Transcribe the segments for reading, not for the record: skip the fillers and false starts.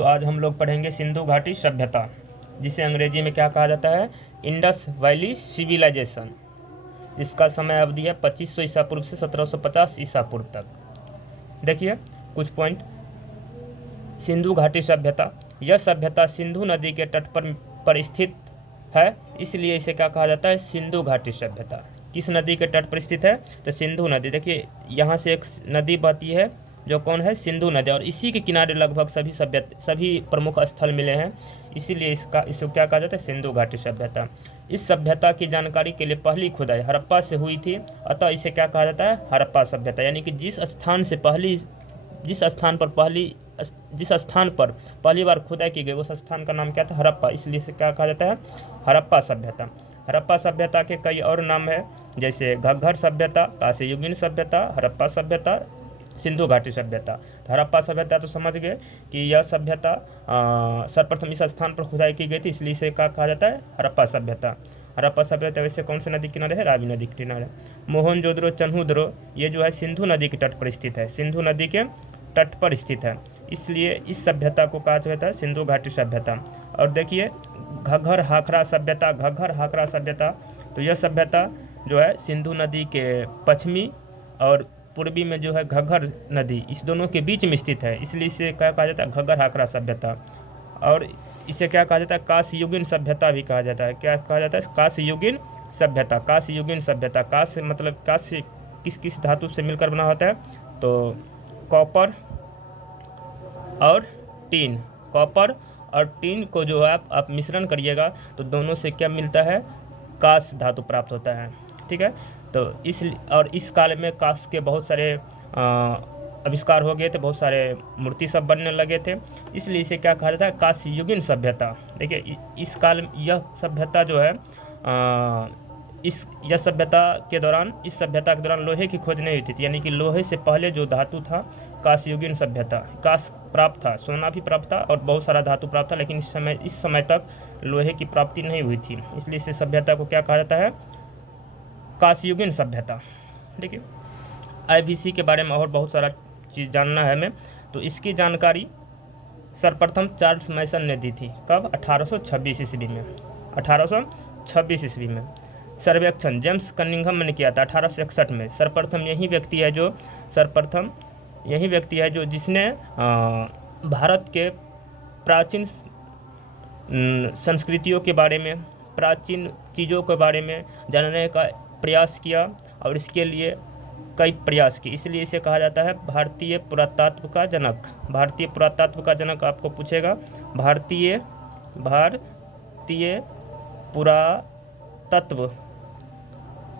तो आज हम लोग पढ़ेंगे सिंधु घाटी सभ्यता, जिसे अंग्रेजी में क्या कहा जाता है, इंडस वैली सिविलाइजेशन। इसका समय अवधि है 2500 ईसा पूर्व से 1750 ईसा पूर्व तक। देखिए कुछ पॉइंट। सिंधु घाटी सभ्यता, यह सभ्यता सिंधु नदी के तट पर स्थित है, इसलिए इसे क्या कहा जाता है, सिंधु घाटी सभ्यता। किस नदी के तट पर स्थित है, तो सिंधु नदी। देखिए यहाँ से एक नदी बहती है जो कौन है, सिंधु नदी, और इसी के किनारे लगभग सभी प्रमुख स्थल मिले हैं, इसीलिए इसको क्या कहा जाता है, सिंधु घाटी सभ्यता। इस सभ्यता की जानकारी के लिए पहली खुदाई हड़प्पा से हुई थी, अतः इसे क्या कहा जाता है, हड़प्पा सभ्यता। यानी कि जिस स्थान पर पहली बार खुदाई की गई उस स्थान का नाम क्या था, हड़प्पा, इसलिए इसे क्या कहा जाता है, हड़प्पा सभ्यता। हड़प्पा सभ्यता के कई और नाम है, जैसे घग्गर सभ्यता, कांस्ययुगीन सभ्यता, हड़प्पा सभ्यता, सिंधु घाटी सभ्यता। तो हड़प्पा सभ्यता तो समझ गए कि यह सभ्यता सर्वप्रथम इस स्थान पर खुदाई की गई थी, इसलिए इसे क्या कहा जाता है, हड़प्पा सभ्यता। हड़प्पा सभ्यता वैसे कौन से नदी किनारे है, रावी नदी के किनारे। मोहनजोदड़ो चन्हुद्रो, ये जो है सिंधु नदी के तट पर स्थित है, सिंधु नदी के तट पर स्थित है, इसलिए इस सभ्यता को कहा जाता है सिंधु घाटी सभ्यता। और देखिए घग्गर हाकरा सभ्यता, घग्गर हाकरा सभ्यता, तो यह सभ्यता जो है सिंधु नदी के पश्चिमी और पूर्वी में जो है घग्गर नदी, इस दोनों के बीच में स्थित है, इसलिए इसे क्या कहा जाता है, घग्गर हाकरा सभ्यता। और इसे क्या कहा जाता है, कांस्ययुगीन सभ्यता भी कहा जाता है। क्या कहा जाता है, कांस्ययुगीन सभ्यता। कांस्ययुगीन सभ्यता, कांस्य मतलब कांस्य किस धातु से मिलकर बना होता है, तो कॉपर और टीन। कॉपर और टीन को जो है आप मिश्रण करिएगा तो दोनों से क्या मिलता है, कांस्य धातु प्राप्त होता है। ठीक है, तो इस काल में कांस्य के बहुत सारे आविष्कार हो गए थे, बहुत सारे मूर्ति सब बनने लगे थे, इसलिए इसे क्या कहा जाता है, कांस्ययुगीन सभ्यता। देखिए इस काल यह सभ्यता जो है इस सभ्यता के दौरान लोहे की खोज नहीं हुई थी, यानी कि लोहे से पहले जो धातु था कांस्ययुगीन सभ्यता, कांस्य प्राप्त था, सोना भी प्राप्त था और बहुत सारा धातु प्राप्त था, लेकिन इस समय तक लोहे की प्राप्ति नहीं हुई थी, इसलिए इस सभ्यता को क्या कहा जाता है, कांस्ययुगीन सभ्यता। देखिए IBC के बारे में और बहुत सारा चीज़ जानना है हमें, तो इसकी जानकारी सर्वप्रथम चार्ल्स मैसन ने दी थी। कब, 1826 ईस्वी में। 1826 ईस्वी में सर्वेक्षण जेम्स कनिंघम ने किया था 1861 में। सर्वप्रथम यही व्यक्ति है जो जिसने भारत के प्राचीन संस्कृतियों के बारे में, प्राचीन चीज़ों के बारे में जानने का प्रयास किया और इसके लिए कई प्रयास किए, इसलिए इसे कहा जाता है भारतीय पुरातत्व का जनक। भारतीय पुरातत्व का जनक आपको पूछेगा, भारतीय पुरातत्व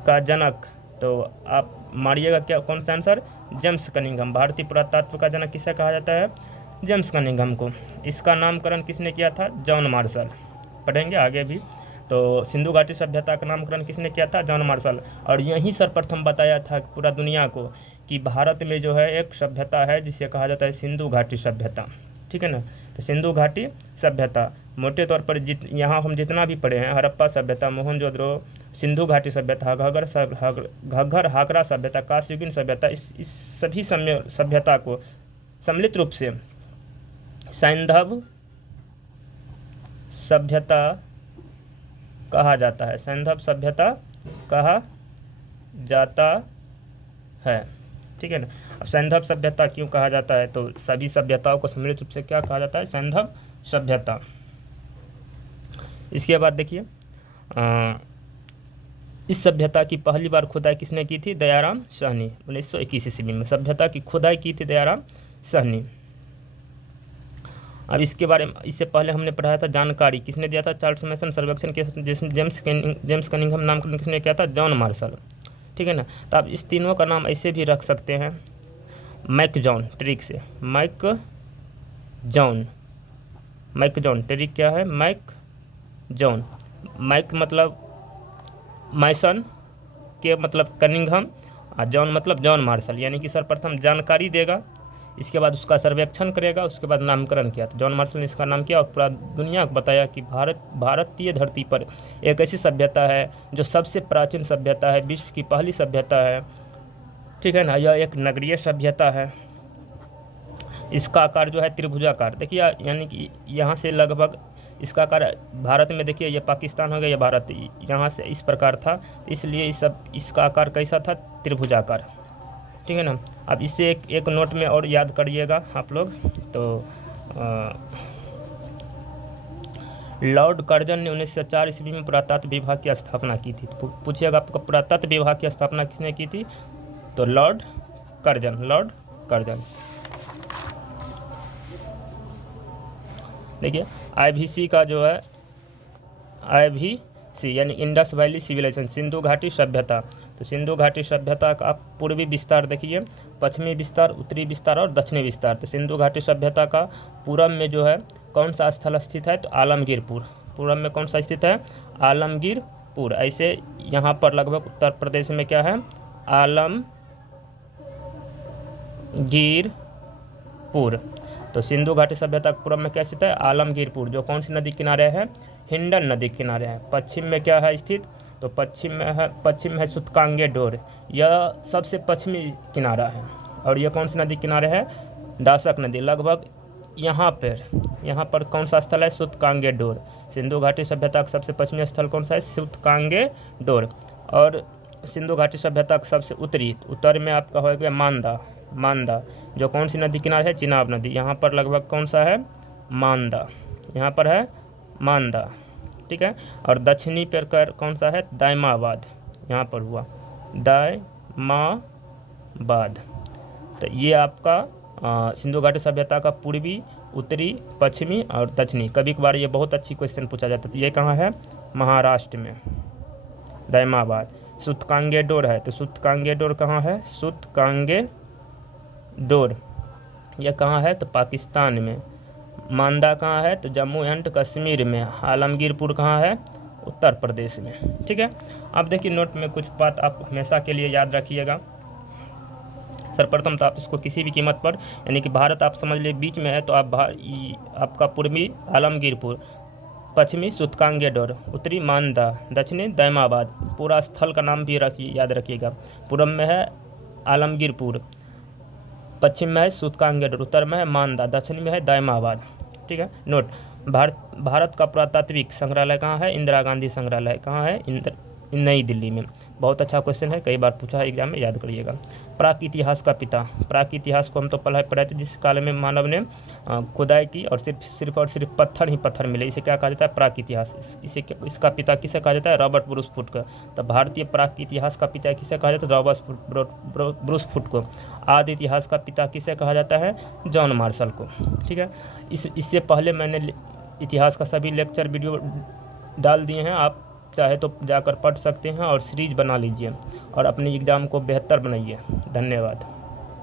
का जनक, तो आप मारिएगा क्या, कौन सा आंसर, जेम्स कनिंघम। भारतीय पुरातत्व का जनक किसे कहा जाता है, जेम्स कनिंघम को। इसका नामकरण किसने किया था, जॉन मार्शल। पढ़ेंगे आगे भी। तो सिंधु घाटी सभ्यता का नामकरण किसने किया था, जॉन मार्शल। और यही सर्वप्रथम बताया था पूरा दुनिया को कि भारत में जो है एक सभ्यता है जिसे कहा जाता है सिंधु घाटी सभ्यता। ठीक है ना, तो सिंधु घाटी सभ्यता मोटे तौर पर यहाँ हम जितना भी पढ़े हैं, हड़प्पा सभ्यता, मोहनजोदड़ो, सिंधु घाटी सभ्यता, घग्गर हाकरा सभ्यता, कांस्ययुगीन सभ्यता, इस सभी सभ्यता को सम्मिलित रूप से सैंधव सभ्यता कहा जाता है। सैंधव सभ्यता कहा जाता है। ठीक है ना। अब सैंधव सभ्यता क्यों कहा जाता है, तो सभी सभ्यताओं को सम्मिलित रूप से क्या कहा जाता है, सैंधव सभ्यता। इसके बाद देखिए इस सभ्यता की पहली बार खुदाई किसने की थी, दयाराम साहनी, 1921 ईस्वी में सभ्यता की खुदाई की थी दयाराम साहनी। अब इसके बारे में इससे पहले हमने पढ़ाया था, जानकारी किसने दिया था, चार्ल्स मैसन। सर्वेक्षण के जिसमें जेम्स कनिंघम नामकरण किसने किया था, जॉन मार्शल। ठीक है ना। तो आप इस तीनों का नाम ऐसे भी रख सकते हैं, मैक जॉन ट्रिक से, मैक जॉन ट्रिक क्या है, मैक जॉन। मैक मतलब मैसन के मतलब कनिंघम, और जॉन मतलब जॉन मार्शल, यानी कि सर्वप्रथम जानकारी देगा, इसके बाद उसका सर्वेक्षण करेगा, उसके बाद नामकरण किया। तो जॉन मार्शल ने इसका नाम किया और पूरा दुनिया को बताया कि भारतीय धरती पर एक ऐसी सभ्यता है जो सबसे प्राचीन सभ्यता है, विश्व की पहली सभ्यता है। ठीक है ना, यह एक नगरीय सभ्यता है। इसका आकार जो है त्रिभुजाकार। देखिए यानी कि यहाँ से लगभग इसका आकार भारत में, देखिए ये पाकिस्तान हो गया, ये भारत, यहाँ से इस प्रकार था, इसलिए इसका आकार कैसा था, त्रिभुजाकार। ठीक है ना। अब इससे एक नोट में और याद करिएगा आप लोग। तो लॉर्ड कर्जन ने 1904 ईस्वी में पुरातत्व विभाग की स्थापना की थी। पूछिएगा आपको पुरातत्व विभाग की स्थापना किसने की थी, तो लॉर्ड कर्जन। देखिए IVC का जो है, IVC यानी इंडस वैली सिविलाइजेशन, सिंधु घाटी सभ्यता। तो सिंधु घाटी सभ्यता का आप पूर्वी विस्तार देखिए, पश्चिमी विस्तार, उत्तरी विस्तार और दक्षिणी विस्तार। तो सिंधु घाटी सभ्यता का पूरब में जो है कौन सा स्थल स्थित है, तो आलमगीरपुर। पूरब में कौन सा स्थित है, आलमगीरपुर। ऐसे यहाँ पर लगभग उत्तर प्रदेश में क्या है, आलमगीरपुर। तो सिंधु घाटी सभ्यता पूरब में क्या स्थित है, आलमगीरपुर, जो कौन सी नदी किनारे है, हिंडन नदी किनारे है। पश्चिम में क्या है स्थित, तो पश्चिम में है सूतकांगे डोर, यह सबसे पश्चिमी किनारा है। और यह कौन सी नदी किनारे है, दासक नदी। लगभग यहाँ पर कौन सा स्थल है, सूतकांगे डोर। सिंधु घाटी सभ्यता का सबसे पश्चिमी स्थल कौन सा है, सूतकांगे डोर। और सिंधु घाटी सभ्यता का सबसे उत्तर में आपका हो गया मांदा, जो कौन सी नदी किनारे है, चिनाब नदी। यहाँ पर लगभग कौन सा है, मांदा, यहाँ पर है मांदा। ठीक है। और दक्षिणी पर कौन सा है, दायमाबाद, यहाँ पर हुआ दायमाबाद। तो ये आपका सिंधु घाटी सभ्यता का पूर्वी, उत्तरी, पश्चिमी और दक्षिणी। कभी कभार ये बहुत अच्छी क्वेश्चन पूछा जाता है। तो ये कहाँ है, महाराष्ट्र में, दायमाबाद। सूतकांगे डोर है, तो सूतकांगे डोर कहाँ है, सूतकांगे डोर यह कहाँ है, तो पाकिस्तान में। मांदा कहाँ है, तो जम्मू एंड कश्मीर में। आलमगीरपुर कहाँ है, उत्तर प्रदेश में। ठीक है। अब देखिए नोट में कुछ बात आप हमेशा के लिए याद रखिएगा। सर्वप्रथम तो आप इसको किसी भी कीमत पर, यानी कि भारत आप समझ लिए बीच में है, तो आपका पूर्वी आलमगीरपुर, पश्चिमी सूतकांगे डोर, उत्तरी मांदा, दक्षिणी दायमाबाद। पूरा स्थल का नाम भी याद रखिएगा। पूर्व में है आलमगीरपुर, पश्चिम में है सूतकांगे डोर, उत्तर में है मांदा, दक्षिण में है दायमाबाद। ठीक है। नोट, भारत का पुरातात्विक संग्रहालय कहाँ है, इंदिरा गांधी संग्रहालय कहाँ है, नई दिल्ली में। बहुत अच्छा क्वेश्चन है, कई बार पूछा है एग्जाम में, याद करिएगा। प्राक इतिहास का पिता, प्राक इतिहास को हम तो पढ़े थे, जिस काल में मानव ने खुदाई की और सिर्फ पत्थर ही पत्थर मिले, इसे क्या कहा जाता है, प्राक इतिहास। इसका पिता किसे कहा जाता है, रॉबर्ट ब्रूस फुट को। तो भारतीय प्राक इतिहास का पिता किसे कहा जाता है, रॉबर्ट ब्रूस फुट को। आदि इतिहास का पिता किसे कहा जाता है, जॉन मार्शल को। ठीक है। इससे पहले मैंने इतिहास का सभी लेक्चर वीडियो डाल दिए हैं, आप चाहे तो जाकर पढ़ सकते हैं और सीरीज बना लीजिए और अपने एग्ज़ाम को बेहतर बनाइए। धन्यवाद।